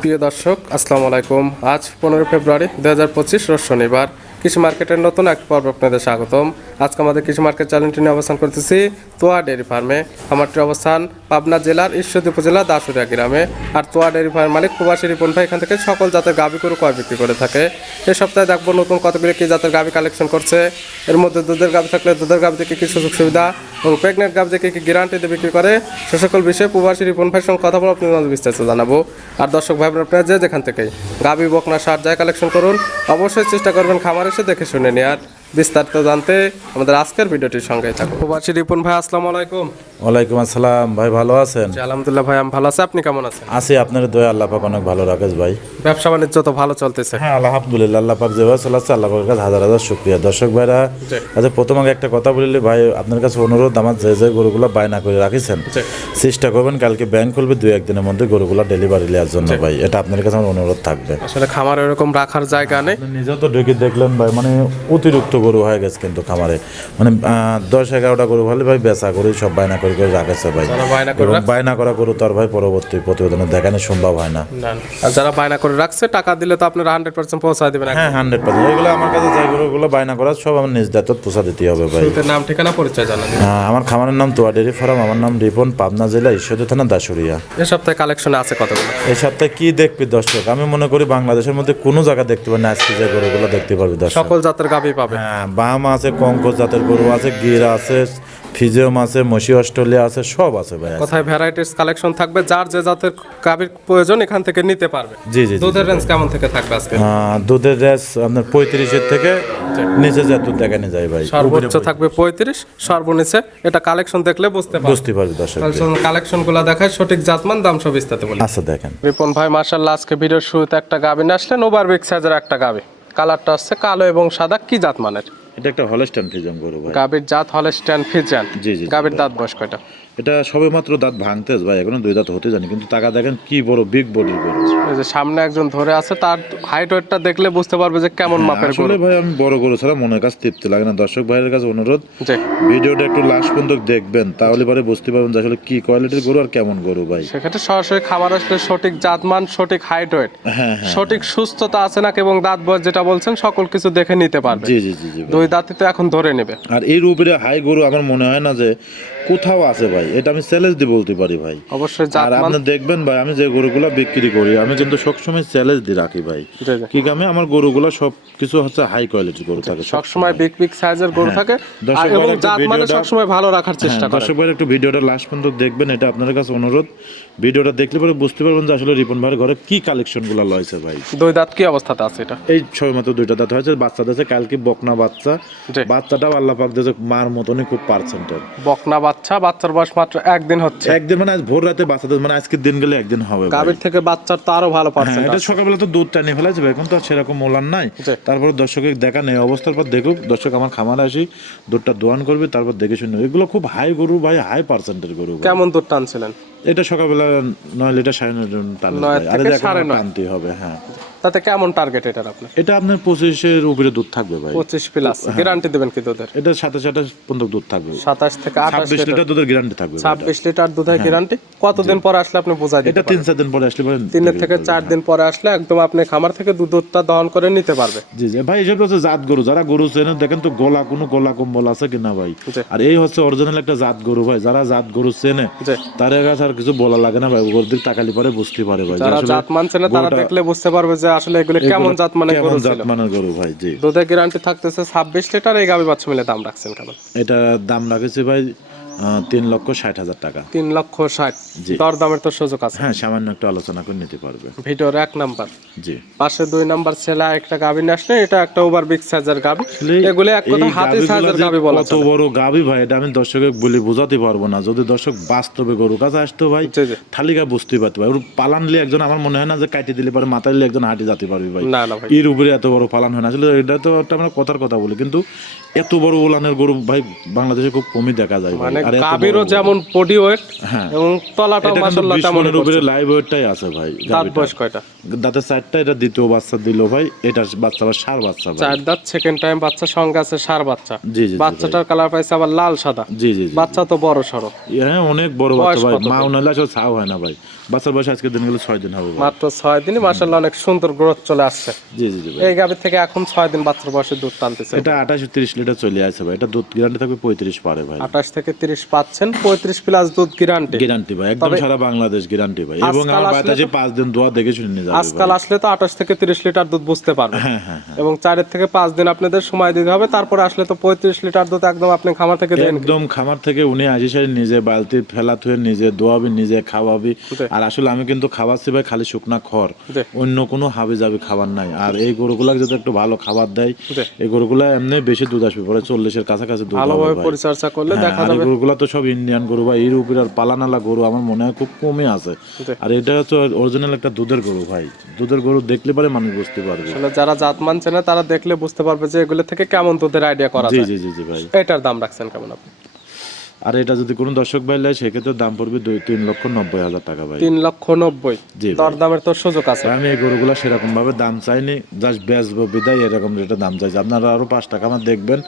প্রিয় দর্শক, আসসালামু আলাইকুম। আজ পনেরো ফেব্রুয়ারি দু হাজার পঁচিশ শনিবার। কৃষি মার্কেটের নতুন এক পর্ব আপনাদের স্বাগতম। আজকে আমাদের কৃষি মার্কেট চ্যানেলটি নিয়ে অবস্থান করতেছি তোয়া ডেয়ারি ফার্মে। খামারটির অবস্থান পাবনা জেলার ঈশ্বরদী উপজেলা দাসুরিয়া গ্রামে। আর তোয়া ডেয়ারি ফার্মের মালিক প্রবাসী রিপন ভাই এখান থেকে সকল জাতের গাভি গরু কয় বিক্রি করে থাকে। এই সপ্তাহে দেখব নতুন কতগুলি কি জাতের গাভি কালেকশন করছে। এর মধ্যে দুধের গাভি থাকলে দুধের গাভি থেকে কী সুযোগ সুবিধা এবং প্রেগনেন্ট গাভি থেকে কী গ্যারান্টি দিয়ে বিক্রি করে, সে সকল বিষয়ে প্রবাসী রিপন ভাইয়ের সঙ্গে কথা বলে আপনাদের বিস্তারিত জানাব। আর দর্শক ভাই আপনারা যে যেখান থেকেই গাভি, বকনা, সার যায় কালেকশন করুন, অবশ্যই চেষ্টা করবেন খামার এসে দেখে শুনে নেওয়ার বিস্তারিত জানতে আমাদের আজকের ভিডিওটির সঙ্গে থাকুন। প্রবাসী রিপন ভাই আসসালামু আলাইকুম। ওয়ালাইকুম আসসালাম। ভাই ভালো আছেন? আলহামদুলিল্লাহ ভাই আমি ভালো আছি। আপনি কেমন আছেন? আছি আপনার দয়া আল্লাহ পাক অনেক ভালো রাখেস ভাই। ব্যবসা বাণিজ্য তো ভালো চলতেছে। হ্যাঁ আলহামদুলিল্লাহ আল্লাহ পাক যেভাবে চলাচ্ছে আল্লাহ পাকের কাছে হাজার হাজার শুক্রিয়া। দর্শক ভাইরা আচ্ছা প্রথম আগে একটা কথা বলিলে ভাই আপনার কাছে অনুরোধ আমার যে যে গরুগুলো বায়না করে রাখিছেন চেষ্টা করবেন কালকে ব্যাংক খুলবে দুই একদিনের মধ্যে গরুগুলো ডেলিভারি নেওয়ার জন্য ভাই। এটা আপনার কাছে আমার অনুরোধ থাকবে। আসলে খামার এরকম রাখার জায়গা নেই। নিজে তো ঢুকে দেখলেন ভাই মানে অতিরিক্ত গরু হয়ে গেছে কিন্তু খামারে। মানে দশ এগারোটা গরু হলে ভাই বেচা করে সব বায়না করে করে রাখেছে ভাই। বায়না করে গরু তো আর ভাই পরবর্তী প্রতিবেদনে দেখানো সম্ভব হয় না। আর যারা বায়না করে রাখছে টাকা দিলে তো আপনারা হান্ড্রেড পার্সেন্ট পৌঁছায় দেবেন হ্যাঁ হান্ড্রেড পার্সেন্ট এগুলো আমার কাছে যাই গরুগুলো বায়না করা সব আমার নিজ দায়িত্ব পোষা দিতে হবে ভাই। নাম ঠিকানা পরিচয় জানান হ্যাঁ, আমার খামারের নাম তোয়া ডেরি ফার্ম আমার নাম রিপন পাবনা জেলা ঈশ্বরদী থানা দাসুরিয়া এ সপ্তাহে কালেকশনে আছে কতগুলো? এই সপ্তাহে কি দেখবি দর্শক? আমি মনে করি বাংলাদেশের মধ্যে কোনো জায়গা দেখতে পারি না আজকে যে গরুগুলো দেখতে পারবি দর্শক। সকল জাতের গাভি পাবে। হ্যাঁ বাম আছে কঙ্কজ জাতের গরু আছে গির আছে ফিজিয়াম আছে মসি অস্ট্রেলিয়া আছে সব আছে ভাই কোথায় ভ্যারাইটিস কালেকশন থাকবে? যার যে জাতের গাভির প্রয়োজন এখান থেকে নিতে পারবে। জি জি দুধের রেঞ্জ কেমন থেকে থাকবে আজকে? আহ, দুধের রেস আপনার পঁয়ত্রিশের থেকে নিচে যা দুধ দেখানো যায় ভাই সর্বোচ্চ থাকবে পঁয়ত্রিশ সর্বনিচে এটা কালেকশন দেখলে বুঝতে পারবে। বুঝতে পারবি দর্শক কালেকশনগুলো দেখায় সঠিক জাতমান দাম সব বিস্তারিত বলি। আচ্ছা দেখেন। রিপন ভাই মার্শাল্লাহ আজকে ভিডিওর শুরুতে একটা গাভি আসলেন ওভার বিগ সাইজের একটা গাভি। কালারটা হচ্ছে কালো এবং সাদা কি জাত মানের? এটা একটা হলস্টান ফিজম গরু ভাই। গাভীর জাত হলে স্ট্যান্ড ফিজান জি, জি, গাভীর দাঁত বয়স কয়টা? এটা সবে মাত্র দাঁত ভাঙতেছ ভাই এখনও দুই দাঁত হতে জানি কিন্তু টাকা দেখেন কি বড় বিগ বডির গরু। এই যে সামনে একজন ধরে আছে তার হাইট ওয়েটটা দেখলে বুঝতে পারবে যে কেমন মাপের গরু। আসলে ভাই আমি বড় গরু ছাড়া মনের কাছে তৃপ্তি লাগে না। দর্শক ভাইয়ের কাছে অনুরোধ ভিডিওটা একটু লাস্ট পর্যন্ত দেখবেন তাহলে পরে বুঝতে পারবেন যে আসলে কি কোয়ালিটির গরু আর কেমন গরু ভাই। সেক্ষেত্রে সরাসরি খাবার আসলে সঠিক জাতমান সঠিক হাইট ওয়েট হ্যাঁ হ্যাঁ সঠিক সুস্থতা আছে নাকি এবং দাঁত বয়স যেটা বলছেন সকল কিছু দেখে নিতে পারবে। জি জি জি জি দুই দাঁতই তো এখন ধরে নেবে। আর এই রূপের হাই গরু আমার মনে হয় না যে কোথাও আছে ভাই? এটা আমি চ্যালেঞ্জ দিয়ে বলতে পারি ভাই। অবশ্যই আর আপনি দেখবেন ভাই আমি যে গরুগুলো বিক্রি করি আমি কিন্তু সবসময় চ্যালেঞ্জ দিয়ে রাখি ভাই। কি কামে আমার গরুগুলো সব কিছু হচ্ছে হাই কোয়ালিটির গরু থাকে সবসময় বিগ বিগ সাইজের গরু থাকে। হ্যাঁ। দর্শক আর এবং জাত মানে সবসময় ভালো রাখার চেষ্টা হ্যাঁ, করে। দর্শক ভাইরা একটু ভিডিওটা লাস্ট পর্যন্ত দেখবেন এটা আপনাদের কাছে অনুরোধ। ভিডিওটা দেখলে পরে বুঝতে পারবেন যে আসলে রিপন ভাইয়ের ঘরে কি কালেকশনগুলো লয়েছে ভাই। দুই দাঁত কি অবস্থাতে আছে এটা? এই ছয় মাত্র দুইটা দাঁত হয়েছে বাচ্চা দিয়েছে কালকে বকনা বাচ্চা। বাচ্চাটাও আল্লাহ পাক দিয়েছে মার মতনই খুব পার্সেন্টের বকনা বাচ্চা বাচ্চার বয়স মাত্র একদিন হচ্ছে। একদিন মানে আজ ভোর রাতে বাচ্চা মানে আজকের দিন গেলে একদিন হবে। গাভীর থেকে বাচ্চার তো আরও ভালো পারছে এটা সকালবেলা তো দুধ টানিয়ে ফেলেছে যাবে এখন তো সেরকম মোলার নাই। তারপর তারপরে দর্শকের দেখা নেই অবস্থার পর দেখুক দর্শক আমার খামারে আসি দুধটা দোয়ান করবে তারপর দেখে শুনে এগুলো খুব হাই গরু ভাই হাই পার্সেন্টের গরু কেমন দুধ টানছিলেন? এটা সকালবেলা নয় লিটার সাড়ে নয় সাড়ে হবে হ্যাঁ। তাতে কেমন টার্গেট এটার আপনার? এটা আপনার পঁচিশের উপরে দুধ থাকবে ভাই। পঁচিশ প্লাস হ্যাঁ। গ্যারান্টি দেবেন কি দুধের? এটা সাতাশ আঠাশ পর্যন্ত দুধ থাকবে। সাতাশ থেকে আঠাশ লিটার। দুধের গ্যারান্টি থাকবে ছাব্বিশ লিটার দুধের গ্যারান্টি কতদিন পরে আসলে আপনি দিতে এটা তিন চার দিন পরে আসলে তিনের থেকে চার দিন পরে আসলে একদম আপনি খামার থেকে দুধটা দহন করে নিতে পারবে। জি জি। ভাই এসব হচ্ছে জাত গরু। যারা গরু চেনে দেখেন তো গোলা কোনো গোলা কম্বল আছে কিনা ভাই। আর এই হচ্ছে অরিজিনাল একটা জাত গরু ভাই। যারা জাত গরু চেনে তার কাছে আর কিছু বলা লাগে না ভাই ওর দিক তাকালি পরে বুঝতে পারে ভাই। যারা জাত মানছে না তারা দেখলে বুঝতে পারবে যে আসলে এগুলো কেমন জাত মানে কেমন ছিল। জাত মানে গরু ভাই জি। দুধের গ্যারান্টি থাকতেছে ছাব্বিশ লিটার এই গাবি বাচ্চা মিলে দাম রাখছেন কেন এটা দাম রাখেছে ভাই তিন লক্ষ ষাট হাজার টাকা। তিন লক্ষ ষাট। তো সুযোগ আছে। হ্যাঁ সামান্য একটু আলোচনা করে নিতে পারবে। ভিডিওর এক নাম্বার। জি। পাশে দুই নাম্বার ছেলে একটা আসলে এটা একটা ওভার বিগ সাইজের এগুলো এক কথা হাতি সাইজের বলা কত বড় ভাই এটা আমি দর্শকে বলে বোঝাতে পারব না। যদি দর্শক বাস্তবে গরু কাছে আসতো ভাই। থালিকা বুঝতে পারতে ভাই। পালানলে একজন আমার মনে হয় না যে কাটি দিলে পারে মাথায় দিলে একজন হাঁটি যেতে পারবে ভাই। না না ভাই। এর উপরে এত বড় পালান হয় না। আসলে এটা তো একটা আমরা কথার কথা বলি। কিন্তু এত বড় ওলানের গরু ভাই বাংলাদেশে খুব কমই দেখা যায় বড় যেমন বডি ওয়েট হ্যাঁ। এবং তলাটাও বিশ তেমন উপরে লাইভ ওয়েটটাই আছে ভাই দাঁত বয়স কয়টা? দাঁতের চারটা এটা দ্বিতীয় বাচ্চা দিল ভাই এটা বাচ্চা আবার সার বাচ্চা চার দাঁত সেকেন্ড টাইম বাচ্চা সঙ্গে আছে সার বাচ্চা। জি জি বাচ্চাটার কালার পাইছে আবার লাল সাদা। জি জি বাচ্চা তো বড় সড়ো। হ্যাঁ অনেক বড় বাচ্চা ভাই। মা আসলে ছাও হয় না ভাই। বাচ্চার বয়স আজকে দিন গেলে ছয় দিন হবে মাত্র ছয় দিনই মাসাল্লাহ অনেক সুন্দর গ্রোথ চলে আসছে। জি জি এই গাভীর থেকে এখন ছয় দিন বাচ্চার বয়সে দুধ টানতেছে। এটা আঠাশ তিরিশ লিটার চলে আসে ভাই। এটা দুধ গ্যারান্টি থাকবে পঁয়ত্রিশ পারে ভাই। আঠাশ থেকে তিরিশ পাচ্ছেন পঁয়ত্রিশ প্লাস দুধ গ্যারান্টি গ্যারান্টি ভাই একদম সারা বাংলাদেশ গ্যারান্টি ভাই। এবং আমার বাতাসে পাঁচ দিন দোয়া দেখে শুনে নিয়ে যাবে আজকাল আসলে তো আঠাশ থেকে তিরিশ লিটার দুধ বুঝতে পারবেন হ্যাঁ হ্যাঁ হ্যাঁ। এবং চারের থেকে পাঁচ দিন আপনাদের সময় দিতে হবে তারপরে আসলে তো পঁয়ত্রিশ লিটার দুধ একদম আপনি খামার থেকে দেন একদম খামার থেকে উনি আসি সারি নিজে বালতি ফেলা থুয়ে নিজে দোয়াবি নিজে খাওয়াবি। আর আসলে আমি কিন্তু খাওয়াচ্ছি ভাই খালি শুকনা খড়। অন্য কোনো হাবি যাবি খাবার নাই। আর এই গরুগুলা যদি একটু ভালো খাবার দেয়। এই গরুগুলা এমনি বেশি দুধ আসবে পরে চল্লিশের কাছাকাছি দুধ ভালোভাবে পরিচর্যা করলে দেখা যাবে। গরুগুলা তো সব ইন্ডিয়ান গরু বা এর উপরে আর পালানালা গরু আমার মনে হয় খুব কমই আছে। আর এটা হচ্ছে অরিজিনাল একটা দুধের গরু ভাই। দুধের গরু দেখলে পরে মানুষ বুঝতে পারবে। আসলে যারা জাত মানছে না তারা দেখলে বুঝতে পারবে যে এগুলো থেকে কেমন দুধের আইডিয়া করা যায়। জি জি জি ভাই। এটার দাম রাখছেন কেমন আপনি? আর এটা যদি কোনো দর্শক ভাই নেয় সেক্ষেত্রে দাম পড়বে দুই তিন লক্ষ নব্বই হাজার টাকা ভাই। তিন লক্ষ নব্বই। জি ভাই। দর দামের তো সুযোগ আছে। আমি এই গরুগুলা সেরকম ভাবে দাম চাইনি জাস্ট বেচবো বিদায় এরকম রেটে দাম চাইছি। আপনারা আরও পাঁচ টাকা আমার দেখবেন।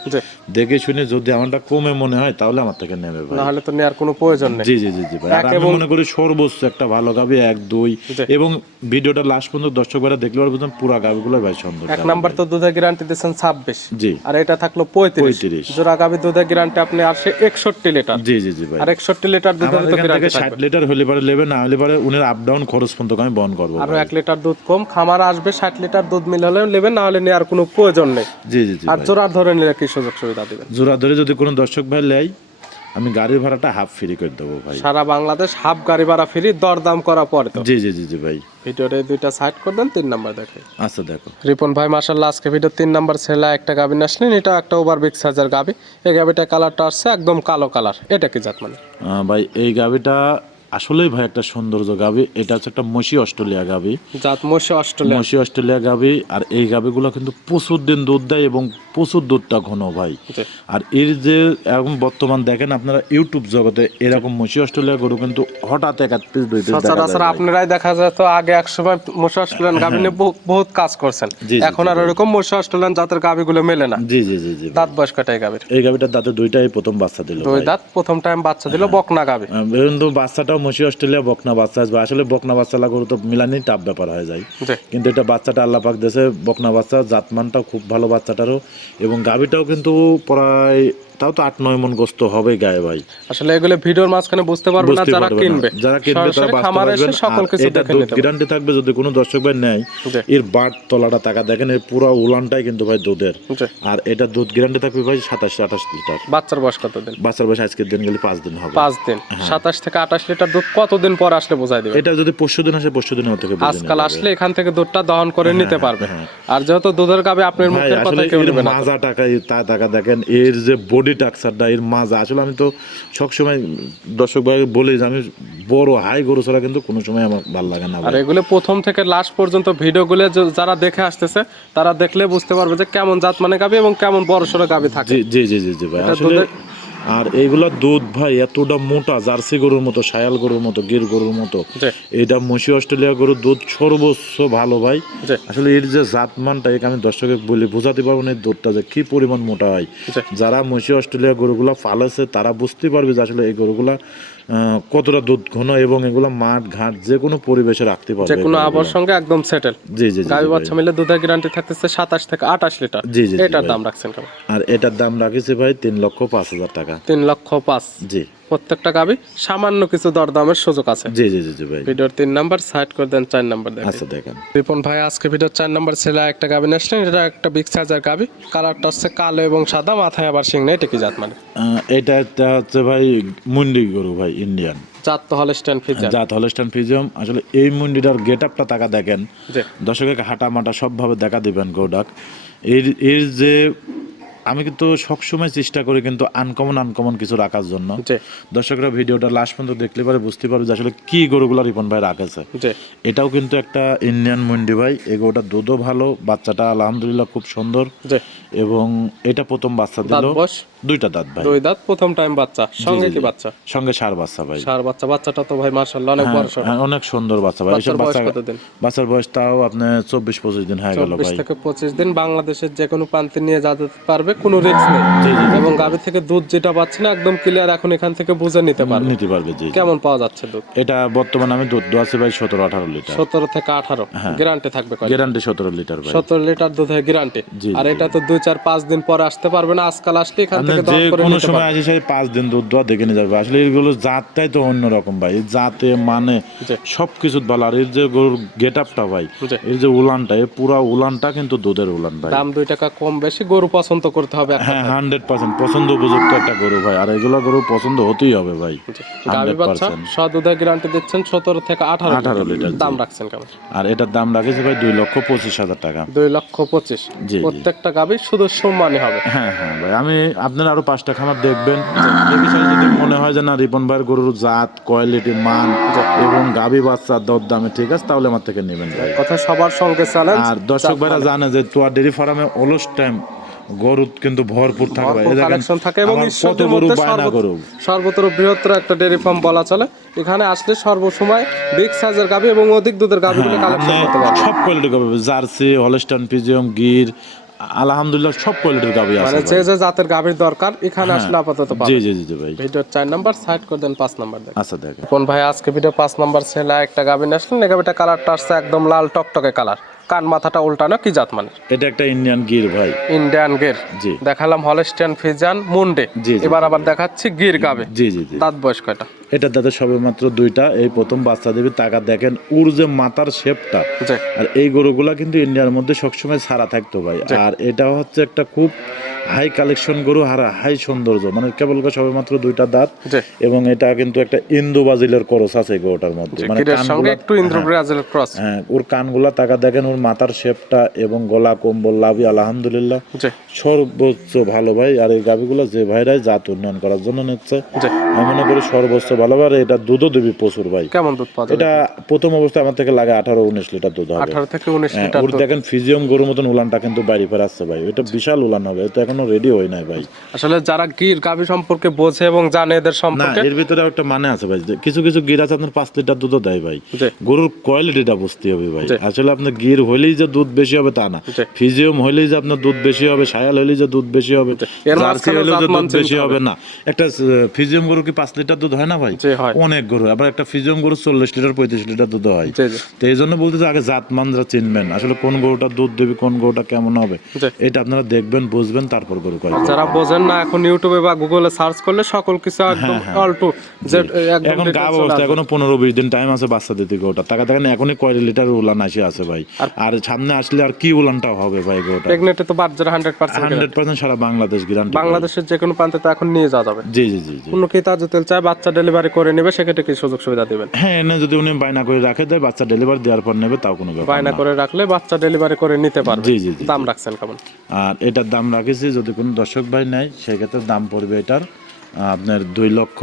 দেখে শুনে যদি আমারটা কমে মনে হয় তাহলে আমার থেকে নেবে ভাই। না হলে তো নেওয়ার কোনো প্রয়োজন নেই। জি জি জি জি ভাই। আর আমি মনে করি সর্বোচ্চ একটা ভালো গাবি এক দুই। এবং ভিডিওটা লাস্ট পর্যন্ত দর্শক ভাইরা দেখলে পারবে পুরা গাবিগুলো ভাই সুন্দর এক নাম্বার তো দুধের গ্যারান্টি দিচ্ছেন ছাব্বিশ। জি। আর এটা থাকল পঁয়ত্রিশ। 35 জোড়া গাভী দুধের গ্যারান্টি আপনি আসে একষট্টি লিটার। জি জি জি ভাই। আর একষট্টি লিটার দুধ হলে তো গ্যারান্টি ষাট লিটার হলে পারে নেবে না হলে পারে উনি আপ ডাউন খরচ পর্যন্ত আমি বহন করব আরও ভাই। এক লিটার দুধ কম খামার আসবে ষাট লিটার দুধ মিল হলে নেবেন না হলে নেওয়ার কোনো প্রয়োজন নেই। জি জি জি আর জোড়া ধরে নিলে কি সুযোগ সুবিধা দিবেন? জোড়া ধরে যদি কোনো দর্শক ভাই নেয় আমি গাড়ি ভাড়াটা হাফ ফ্রি করে দেবো ভাই। সারা বাংলাদেশ হাফ গাড়ি ভাড়া ফ্রি দরদাম করা পরে তো। জি জি জি জি ভাই। ভিডিওতে দুইটা সাইড করে দেন তিন নাম্বার দেখে। আচ্ছা দেখো। রিপন ভাই মার্শাল্লাহ আজকে ভিডিও তিন নাম্বার ছেলে একটা গাবি আসলেন এটা একটা ওভার বিগ সাইজের গাবি। এই গাবিটা কালারটা আসছে একদম কালো কালার এটা কি জাত মানে? ভাই এই গাবিটা আসলেই ভাই একটা সৌন্দর্য গাবি। এটা হচ্ছে একটা মসি অস্ট্রেলিয়া গাবি। জাত মশে অস্ট্রেলিয়া। মসি অস্ট্রেলিয়া গাবি আর এই গাবিগুলো কিন্তু প্রচুর দিন দুধ দেয় এবং প্রচুর দুধটা ঘন ভাই। আর এর যে এখন বর্তমান দেখেন আপনারা ইউটিউব জগতে এরকম মসি অস্ট্রেলিয়া গরু কিন্তু হঠাৎ এক আধ পিস দুই পিস সচরাচর আপনারাই দেখা যায় তো আগে এক সময় মশে অস্ট্রেলিয়ান গাবি নিয়ে বহু- বহুত কাজ করছেন। এখন আর ওরকম মশে অস্ট্রেলিয়ান জাতের গাবিগুলো মেলে না। জি জি জি জি দাঁত বয়স কাটাই গাবির? এই গাবিটার দাঁতে দুইটাই প্রথম বাচ্চা দিল দুই দাঁত প্রথম টাইম বাচ্চা দিল বকনা গাবি। আহ, কিন্তু বাচ্চাটাও মসি অস্ট্রেলিয়া বকনা বাচ্চা আসবে। আসলে বকনা বাচ্চা গরু তো মিলানি টাপ ব্যাপার হয়ে যায়। কিন্তু এটা বাচ্চাটা আল্লাহ পাক দেশে বকনা বাচ্চা জাতমানটাও খুব ভালো বাচ্চাটারও। এবং গাভীটাও কিন্তু প্রায় তাও তো আট নয় মন গোস্ত হবে গায়ে ভাই। আসলে এগুলো ভিডিওর মাঝখানে বুঝতে পারবে না যারা কিনবে। যারা কিনবে তারা বাস্তবে খামারে এসে। সকল কিছু এটা দেখে দুধ নিতে গ্যারান্টি থাকবে যদি কোনো দর্শক ভাই নেয় এর বাট তলাটা টাকা দেখেন এর পুরো উলানটাই কিন্তু ভাই দুধের। আর এটা দুধ গ্যারান্টি থাকবে ভাই সাতাশ আঠাশ লিটার। বাচ্চার বয়স কত দিন? বাচ্চার বয়স আজকের দিন গেলে পাঁচ দিন হবে। পাঁচ দিন। হ্যাঁ। সাতাশ থেকে আঠাশ লিটার দুধ কতদিন পর আসলে বোঝাই দেবে এটা যদি পরশু দিন আসে পরশু দিনের থেকে আজকাল আসলে এখান থেকে দুধটা দহন করে নিতে পারবে। হ্যাঁ। আর যেহেতু দুধের গাবে আপনার মুখের কথা কেউ নেবে না টাকা তা টাকা দেখেন এর যে বডি টাক্সারটা এর মাজা আসলে আমি তো সবসময় দর্শক ভাই বলি যে আমি বড় হাই গরু ছাড়া কিন্তু কোনো সময় আমার ভালো লাগে না আর এগুলো প্রথম থেকে লাস্ট পর্যন্ত ভিডিওগুলো গুলো যারা দেখে আসতেছে তারা দেখলে বুঝতে পারবে যে কেমন জাত মানে গাবি এবং কেমন বড় সড়ো গাবি থাকে। জি জি জি জি ভাই। আসলে আর এইগুলা দুধ ভাই এতটা মোটা জার্সি গরুর মতো সায়াল গরুর মতো গির গরুর মতো। এটা মসি অস্ট্রেলিয়া গরুর দুধ সর্বোচ্চ ভালো ভাই। আসলে এর যে জাত মানটা আমি দর্শকে বলি বোঝাতে পারব না এই দুধটা যে কি পরিমাণ মোটা হয়। যারা মসি অস্ট্রেলিয়া গরুগুলা ফালেছে তারা বুঝতে পারবে যে আসলে এই গরুগুলা কতটা দুধ ঘন এবং এগুলো মাঠ ঘাট যে কোনো পরিবেশে রাখতে পারবে। যে কোনো আবার সঙ্গে একদম সেটেল জি জি জি, গাবি বাচ্চা মিলে দুধের গ্যারান্টি থাকতেছে সাতাশ থেকে আঠাশ লিটার। জি, জি, এটার দাম রাখছেন কেমন? আর এটার দাম রাখিছে ভাই তিন লক্ষ পাঁচ হাজার টাকা। তিন লক্ষ পাঁচ। জি। প্রত্যেকটা গাবি সামান্য কিছু দরদামের সুযোগ আছে। জি জি জি জি ভাই। ভিডিওর তিন নাম্বার সাইড করে দেন চার নাম্বার দেখেন। আচ্ছা দেখেন। রিপন ভাই আজকে ভিডিওর চার নাম্বার ছেলে একটা গাবি আসলেন এটা একটা বিগ সাইজের গাবি। কালারটা হচ্ছে কালো এবং সাদা মাথায় আবার সিং নেই এটা কি জাত মানে? এটা হচ্ছে ভাই মুন্ডি গরু ভাই ইন্ডিয়ান জাত তো হলে স্ট্যান্ড ফিচার জাত হলস্টান ফিজিয়াম আসলে এই মুন্ডিটার গেট আপটা টাকা দেখেন। দর্শকের হাঁটা মাটা সবভাবে দেখা দিবেন গৌডাক। এর এর যে আমি কিন্তু সবসময় চেষ্টা করি কিন্তু আনকমন আনকমন কিছু রাখার জন্য। দর্শকরা ভিডিওটা লাস্ট পর্যন্ত দেখলে পরে বুঝতে পারবে যে আসলে কি গরুগুলো রিপন ভাই রাখেছে। এটাও কিন্তু একটা ইন্ডিয়ান মন্ডি ভাই এই গরুটা দুধও ভালো বাচ্চাটা আলহামদুলিল্লাহ খুব সুন্দর। এবং এটা প্রথম বাচ্চা দিল। দুইটা দাঁত ভাই। দুই দাঁত প্রথম টাইম বাচ্চা সঙ্গে কি বাচ্চা? সঙ্গে সার বাচ্চা ভাই। সার বাচ্চা বাচ্চাটা তো ভাই মার্শাল্লাহ অনেক বড় হ্যাঁ, অনেক সুন্দর বাচ্চা ভাই। এসব বাচ্চা কতদিন? বাচ্চার বয়স তাও আপনার চব্বিশ পঁচিশ দিন হয়ে গেল ভাই। থেকে পঁচিশ দিন বাংলাদেশের যে কোনো প্রান্তে নিয়ে যেতে পারবে কোনো রিস্ক নেই। জি, জি। এবং গাভী থেকে দুধ যেটা পাচ্ছি না একদম ক্লিয়ার এখন এখান থেকে বুঝে নিতে পারবে। নিতে পারবে জি। কেমন পাওয়া যাচ্ছে দুধ? এটা বর্তমানে আমি দুধ আছে ভাই সতেরো আঠারো লিটার। সতেরো থেকে আঠারো। হ্যাঁ। গ্যারান্টি থাকবে কয় গ্যারান্টি সতেরো লিটার ভাই। সতেরো লিটার দুধের গ্যারান্টি জি, আর এটা তো দুই চার পাঁচ দিন পরে আসতে পারবে না। আজকাল আসলে এখান আপনি থেকে যে কোনো সময় আসি সেই পাঁচ দিন দুধ দোয়া দেখে নিয়ে যাবে। আসলে এগুলো জাতটাই তো অন্যরকম ভাই। এই জাতে মানে সব কিছু ভালো আর এর যে গরুর গেট আপটা ভাই এর যে উলানটা এর পুরা উলানটা কিন্তু দুধের উলান ভাই। দাম দুই টাকা কম বেশি গরু পছন্দ করতে হবে হ্যাঁ হান্ড্রেড পার্সেন্ট পছন্দ উপযুক্ত একটা গরু ভাই। আর এগুলো গরু পছন্দ হতেই হবে ভাই। গাভী বাচ্চা সব দুধের গ্যারান্টি দিচ্ছেন সতেরো থেকে আঠারো 18 লিটার, দাম রাখছেন কেমন? আর এটার দাম রাখেছে ভাই দুই লক্ষ পঁচিশ হাজার টাকা। দুই লক্ষ পঁচিশ। প্রত্যেকটা গাভী শুধু সম্মানই হবে। হ্যাঁ হ্যাঁ ভাই। আমি আপনার আরও পাঁচটা খামার দেখবেন। এ বিষয়ে যদি মনে হয় যে না রিপন ভাইয়ের গরুর জাত কোয়ালিটি মান এবং গাভী বাচ্চার দর দামে ঠিক আছে তাহলে আমার থেকে নেবেন ভাই। কথা সবার সঙ্গে চ্যালেঞ্জ আর দর্শক ভাইরা জানে যে তোয়া ডেরি ফার্মে অলস টাইম গরু কিন্তু ভরপুর থাকে ভাই। কালেকশন থাকে এবং কত গরু বায়না গরু। সর্বত্র বৃহত্তর একটা ডেয়ারি ফার্ম বলা চলে। এখানে আসলে সর্বসময় বিগ সাইজের গাভী এবং অধিক দুধের গাভীগুলো কালেকশন করতে পারবে সব কোয়ালিটির জার্সি হলস্টান পিজিয়ম গির আলহামদুলিল্লাহ সব কোয়ালিটির গাবি আছে মানে যে যে জাতের গাভীর দরকার এখানে আসলে আপাতত জি জি জি জি ভাই। ভিডিওর 4 নাম্বার সাইড করে দেন 5 নাম্বার দেন আচ্ছা দেখেন। কোন ভাই আজকে ভিডিও 5 নাম্বার ছেলে একটা গাবি আসলেন এই গাবিটা কালারটা আসছে একদম লাল টকটকে কালার। কান মাথাটা উল্টানো কি জাত মানে এটা একটা ইন্ডিয়ান গির ভাই। ইন্ডিয়ান গির। জি। দেখালাম হলস্টিয়ান ফিজান মুন্ডে। এবার আবার দেখাচ্ছি গির গাবে। জি জি জি। দাঁত বয়স কয়টা? এটা দাদা সবে মাত্র দুইটা। এই প্রথম বাচ্চা দেবে টাকা দেখেন উর যে মাথার শেপটা আর এই গরুগুলা কিন্তু ইন্ডিয়ার মধ্যে সবসময় সারা থাকতো ভাই। আর এটা হচ্ছে একটা খুব হাই কালেকশন গরু আর হাই সৌন্দর্য। মানে কেবল সবে মাত্র দুইটা দাঁত এবং এটা কিন্তু একটা ইন্দো বাজিলের করস আছে গরুটার মধ্যে। মানে একটু ইন্দ্র ব্রাজিল ক্রস। হ্যাঁ ওর কানগুলা টাকা দেখেন ওর মাথার শেপটা এবং গলা কম্বল লাভি আলহামদুলিল্লাহ। সর্বোচ্চ ভালো ভাই আর এই গাভিগুলো যে ভাইরাই জাত উন্নয়ন করার জন্য নিচ্ছে। আমি মনে করি সর্বোচ্চ ভালো আর এটা দুধও দেবী প্রচুর ভাই। কেমন দুধ পাওয়া এটা প্রথম অবস্থায় আমার থেকে লাগে আঠারো উনিশ লিটার দুধ হবে। আঠারো থেকে উনিশ হ্যাঁ, লিটার ওর দেখেন ফিজিয়াম গরুর মতন উলানটা কিন্তু বাড়ি ফের আসছে ভাই। এটা বিশাল উলান হবে। এটা এখনও রেডি হয় নাই ভাই। আসলে যারা গির গাভী সম্পর্কে বোঝে এবং জানে এদের সম্পর্কে এর ভিতরে একটা মানে আছে ভাই কিছু কিছু গির আছে আপনার পাঁচ লিটার দুধও দেয় ভাই। গরুর কোয়ালিটিটা বুঝতে হবে ভাই। আসলে আপনার গির হইলেই যে দুধ বেশি হবে তা না। ফিজিয়াম হইলেই যে আপনার দুধ বেশি হবে সায়াল হইলেই যে দুধ বেশি হবে জার্সি হইলেও যে দুধ বেশি হবে। না। একটা ফিজিয়াম গরু কি পাঁচ লিটার দুধ হয় না ভাই? অনেক গরু আবার একটা ফিজিয়াম গরু চল্লিশ লিটার পঁয়ত্রিশ লিটার দুধ হয়। তো এই জন্য বলতে আগে জাত মানরা চিনবেন। আসলে কোন গরুটা দুধ দেবে কোন গরুটা কেমন হবে। এটা আপনারা দেখবেন বুঝবেন তারপর গরু কয় যারা বোঝেন না এখন ইউটিউবে বা গুগলে সার্চ করলে সকল কিছু একদম অলটু যে এখন details গাব চলে অবস্থা এখনও পনেরো বিশ দিন টাইম আছে বাচ্চা দিতে গরুটা টাকা দেখেন এখনই কয় লিটার উলান আসে আছে ভাই। আর সামনে আসলে আর কি উলানটা হবে ভাই গরুটা প্রেগনেন্টে তো বাচ্চার হান্ড্রেড পার্সেন্ট হান্ড্রেড পার্সেন্ট সারা বাংলাদেশ গ্যারান্টি বাংলাদেশের যে কোনো প্রান্তে তো এখন নিয়ে যাওয়া যাবে। জি জি জি কোনো কি তাজু তেল চায় বাচ্চা ডেলিভারি করে নেবে সেক্ষেত্রে কি সুযোগ সুবিধা দিবেন? হ্যাঁ এনে যদি উনি বায়না করে রাখে দেয় বাচ্চা ডেলিভারি দেওয়ার পর নেবে তাও কোনো ব্যাপার বায়না করে রাখলে বাচ্চা ডেলিভারি করে নিতে পারবে। জি জি জি দাম রাখছেন কেমন? আর এটার দাম রাখেছি যদি কোনো দর্শক ভাই নেয় সেক্ষেত্রে দাম পড়বে এটার আপনার দুই লক্ষ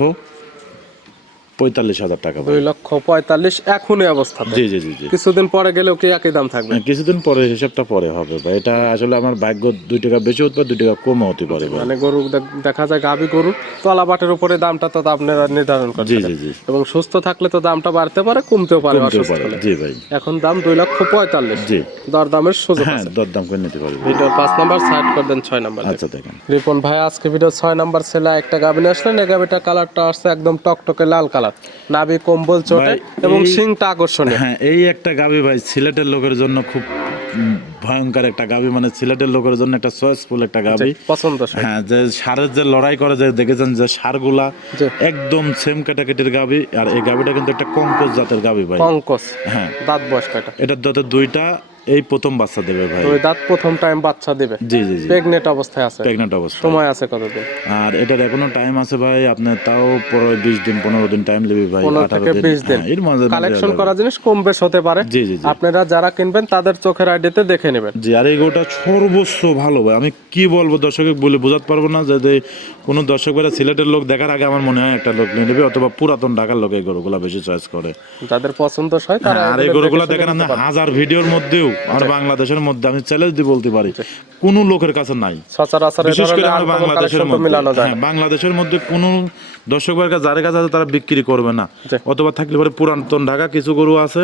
পঁয়তাল্লিশ হাজার টাকা দুই লক্ষ পঁয়তাল্লিশ এখনই অবস্থাতে। জি জি জি জি। কিছুদিন পরে গেলেও কি একই দাম থাকবে? হ্যাঁ, কিছুদিন পরে হিসাবটা পরে হবে ভাই। এটা আসলে আমার ভাগ্য দুই টাকা বেশি হতে পারে দুই টাকা কমও হতে পারে মানে গরু দেখ- যায় গাভী গরু তলা বাটের উপরে দামটা তো আপনারা নির্ধারণ জি জি জি। এবং সুস্থ থাকলে তো দামটা বাড়তে পারে কমতেও পারে পারে। জি ভাই। এখন দাম দুই লক্ষ পঁয়তাল্লিশ। জি। দরদামের সুযোগ হ্যাঁ আছে। দরদাম করে নিতে পারবে ভিডিওর পাঁচ নাম্বার সাইড করে দেন ছয় নাম্বার। আচ্ছা দেখেন। রিপন ভাই আজকে ভিডিও ছয় নাম্বার ছেলে একটা গাভী নিয়ে আসলেন। এই গাভীটার কালারটা আসছে একদম টকটকে লাল কালার। নাভি কম্বল চোটে এবং শিংটা আকর্ষণীয়। হ্যাঁ এই একটা গাবি ভাই সিলেটের লোকের জন্য খুব ভয়ঙ্কর একটা গাবি মানে সিলেটের লোকের জন্য একটা চয়েসফুল একটা গাবি পছন্দ হ্যাঁ যে সারের যে লড়াই করে যে দেখেছেন যে সারগুলা। একদম সেম ক্যাটাগরির গাবি আর এই গাবিটা কিন্তু একটা কঙ্কজ জাতের গাবি ভাই। পঙ্কজ হ্যাঁ। দাঁত বয়স কয়টা? এটার দাঁতে দুইটা এই প্রথম বাচ্চা দেবে ভাই। দুই দাঁত প্রথম টাইম বাচ্চা দেবে। জি জি জি। প্রেগনেন্ট অবস্থায় আছে। প্রেগনেন্ট অবস্থা সময় আছে কতদিন? আর এটার এখনও টাইম আছে ভাই আপনার তাও পনেরো বিশ দিন পনেরো দিন টাইম নেবে ভাই 15 থেকে 20 দিন। হ্যাঁ, এর মাঝে মাঝে কালেকশন করা জিনিস কম বেশ হতে পারে। জি জি আপনারা যারা কিনবেন তাদের চোখের আইডিতে দেখে নেবেন। জি আর এই গোটা সর্বোচ্চ ভালো ভাই। আমি কি বলব দর্শকে বলে বোঝাতে পারব না যদি কোনো দর্শক ভাইরা সিলেটের লোক দেখার আগে আমার মনে হয় একটা লোক নিয়ে নেবে অথবা পুরাতন ঢাকার লোক এই গরুগুলা বেশি চয়েস করে। যাদের পছন্দ হয় তারা আর এই গরুগুলা দেখেন হাজার ভিডিওর মধ্যেও আর বাংলাদেশের মধ্যে আমি চ্যালেঞ্জ দিয়ে বলতে পারি কোনো লোকের কাছে নাই। বিশেষ করে আমার বাংলাদেশের মধ্যে। হ্যাঁ, বাংলাদেশের মধ্যে কোনো দর্শক কাছে যাদের কাছে আছে তারা বিক্রি করবে না। অথবা থাকলে পরে পুরাতন ঢাকা কিছু গরু আছে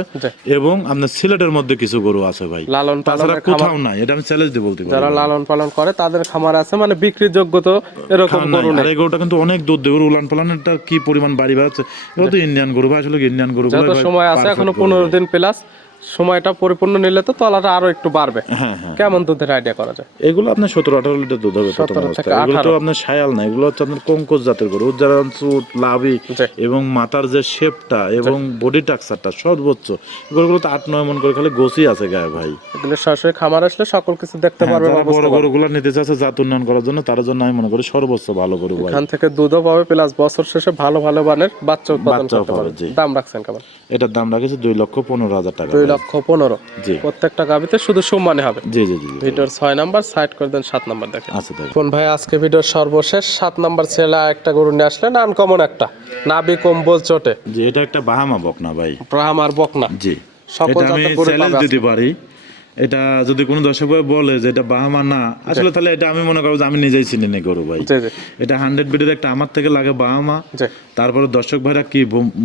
এবং আপনার সিলেটের মধ্যে কিছু গরু আছে ভাই। লালন তাছাড়া কোথাও নাই এটা আমি চ্যালেঞ্জ দিয়ে বলতে পারি। যারা লালন পালন করে তাদের খামার আছে মানে বিক্রির যোগ্য তো এরকম গরু নাই। আর এই গরুটা কিন্তু অনেক দুধ দেয় গরু উলান পালানটা কি পরিমাণ বাড়ি বাড়াচ্ছে? এগুলো তো ইন্ডিয়ান গরু ভাই আসলে ইন্ডিয়ান গরু যত সময় আছে এখনও পনেরো দিন প্লাস সময়টা পরিপূর্ণ নিলে তো তলাটা আরও একটু বাড়বে। হ্যাঁ হ্যাঁ। কেমন দুধের আইডিয়া করা যায়? এগুলো আপনার সতেরো আঠারো লিটার দুধ হবে প্রথম 17 অবস্থায়। থেকে এগুলো তো আপনার সায়াল না এগুলো হচ্ছে আপনার কঙ্কজ জাতের গরু। চুট লাভি এবং মাথার যে শেপটা এবং বডি টাকচারটা সর্বোচ্চ গরুগুলো তো আট নয় মন করে খালি গোসি আছে গায়ে ভাই। এগুলো সরাসরি খামার আসলে সকল কিছু দেখতে পারবে হ্যাঁ, যারা বা বড় পারবে। গরুগুলো নিতে চাচ্ছে জাত উন্নয়ন করার জন্য তার জন্য আমি মনে করি সর্বোচ্চ ভালো গরু এখান থেকে দুধও পাবে প্লাস বছর শেষে ভালো ভালো মানের বাচ্চা উৎপাদন করতে পারবে। দাম রাখছেন কেমন? এটার দাম রাখেছে দুই লক্ষ পনেরো হাজার টাকা দুই ভাই। লক্ষ পনেরো। জি। প্রত্যেকটা গাবিতে শুধু সম্মানে হবে। জি জি জি। ভিডিওর ছয় নাম্বার সাইড করে দেন সাত নাম্বার দেখেন। আচ্ছা কোন ভাই আজকে ভিডিওর সর্বশেষ সাত নাম্বার ছেলে একটা গরু নিয়ে আসলেন আনকমন একটা। নাবি কম্বল চটে। জি এটা একটা বাহামা বকনা ভাই। বাহামার বকনা। জি। সকল জাতের গরু দিতে পারি। এটা যদি কোনো দর্শক ভাই বলে যে এটা বাহামা না। আসলে তাহলে এটা আমি মনে করব যে আমি নিজেই চিনি না গরু ভাই। এটা হান্ড্রেড বিডের একটা আমার থেকে লাগে বাহামা। তারপরে দর্শক ভাইরা কি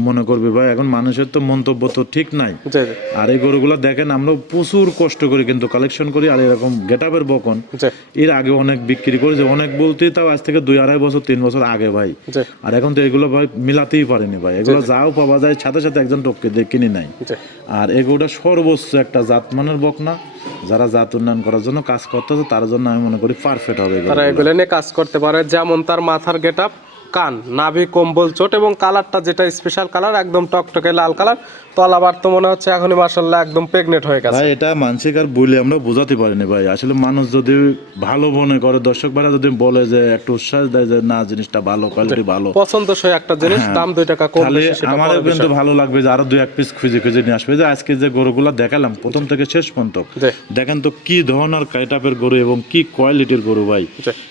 মনে করবে ভাই? এখন মানুষের তো মন্তব্য তো ঠিক নাই। আর এই গরুগুলো দেখেন আমরা প্রচুর কষ্ট করি কিন্তু কালেকশন করি আর এরকম গেটাপের বকন। এর আগে অনেক বিক্রি করেছে অনেক বলতে তাও আজ থেকে দুই আড়াই বছর তিন বছর আগে ভাই। আর এখন তো এগুলো ভাই মিলাতেই পারেনি ভাই। এগুলো যাও পাওয়া যায় সাথে সাথে একজন টপকে দিয়ে কিনে নাই। আর এগুলোটা সর্বোচ্চ একটা জাত মানের বকনা। যারা জাত উন্নয়ন করার জন্য কাজ করতেছে, তার জন্য আমি মনে করি পারফেক্ট হবে তারা এগুলো নিয়ে কাজ করতে পারে, যেমন তার মাথার গেট কান নাভি কম্বল চোট এবং কালারটা যেটা স্পেশাল কালার একদম টকটকে লাল কালার তলাবার তো মনে হচ্ছে এখনই মাসাল্লাহ একদম প্রেগনেন্ট হয়ে গেছে। ভাই এটা মানসিক আর বলে আমরা বোঝাতে পারিনি ভাই। আসলে মানুষ যদি ভালো মনে করে দর্শক ভাইরা যদি বলে যে একটু উৎসাহ দেয় যে না জিনিসটা ভালো কোয়ালিটি ভালো। পছন্দসই একটা জিনিস দাম দুই টাকা কম তাহলে আমারও কিন্তু ভালো লাগবে যে আরও দুই এক পিস খুঁজে খুঁজে নিয়ে আসবে। যে আজকে যে গরুগুলা দেখালাম প্রথম থেকে শেষ পর্যন্ত। দেখেন তো কি ধরনের কাইটাপের গরু এবং কি কোয়ালিটির গরু ভাই।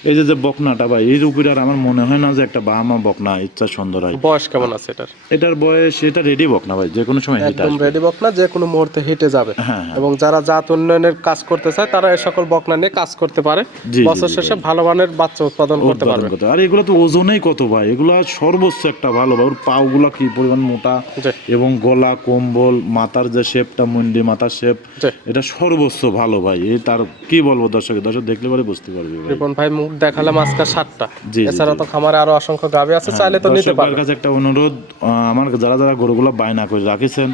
এই যে যে বকনাটা ভাই এর উপরে আর আমার মনে হয় না যে একটা বাহামা বকনা ইচ্ছা সুন্দর হয় বয়স কেমন আছে এটার? এটার বয়স এটা রেডি বকনা ভাই যে কোনো সময় একদম রেডি বকনা যে কোনো মুহূর্তে হিটে যাবে। হ্যাঁ, হ্যাঁ। এবং যারা জাত উন্নয়নের কাজ করতে চায় তারা এই সকল বকনা নিয়ে কাজ করতে পারে। বছর শেষে ভালো মানের বাচ্চা উৎপাদন করতে পারবে। আর এগুলো তো ওজনেই কত ভাই? এগুলো সর্বোচ্চ একটা ভালো ভাই। ওর পাওগুলো কি পরিমাণ মোটা? এবং গলা কম্বল মাথার যে শেপটা মুন্ডি মাথার শেপ এটা সর্বোচ্চ ভালো ভাই। এই তার কি বলব দর্শক দর্শক দেখলে পরে বুঝতে পারবে ভাই। রিপন ভাই মুখ দেখালাম আজকে সাতটা। এছাড়া তো খামারে আরও অসংখ্য গাভি আছে চাইলে তো নিতে দর্শকদের পারবে। কাছে একটা অনুরোধ আমার যারা যারা গরুগুলো বায়না করে রাখিছেন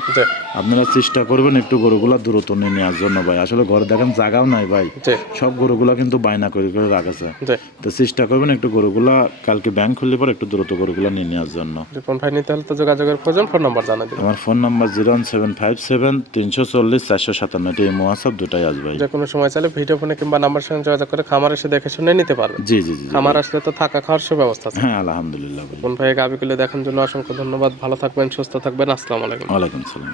আপনারা চেষ্টা করবেন একটু গরুগুলা দূরত্ব নিয়ে নেওয়ার জন্য ভাই। আসলে ঘরে দেখেন জায়গাও নাই ভাই। সব গরুগুলা কিন্তু বায়না করে করে রাখেছে। তো চেষ্টা করবেন একটু গরুগুলা কালকে ব্যাংক খুললে পর একটু দ্রুত গরুগুলা নিয়ে নেওয়ার জন্য। রিপন ভাই নিতে হলে তো যোগাযোগের প্রয়োজন ফোন নাম্বার জানা দিন আমার phone number zero one seven five seven তিনশো চল্লিশ চারশো সাতান্ন এটি হোয়াটসঅ্যাপ দুটাই আসবে যে কোনো সময় চাইলে ভিডিও ফোনে কিংবা নাম্বার সঙ্গে যোগাযোগ করে খামার এসে দেখে শুনে নিতে পারবে জি জি জি জি। খামার আসলে তো থাকা খাওয়ার সব ব্যবস্থা আছে। হ্যাঁ আলহামদুলিল্লাহ। ভাই রিপন ভাই দেখার জন্য অসংখ্য ধন্যবাদ। ভালো থাকবেন সুস্থ থাকবেন। আসসালামু আলাইকুম। ওয়ালাইকুম সালাম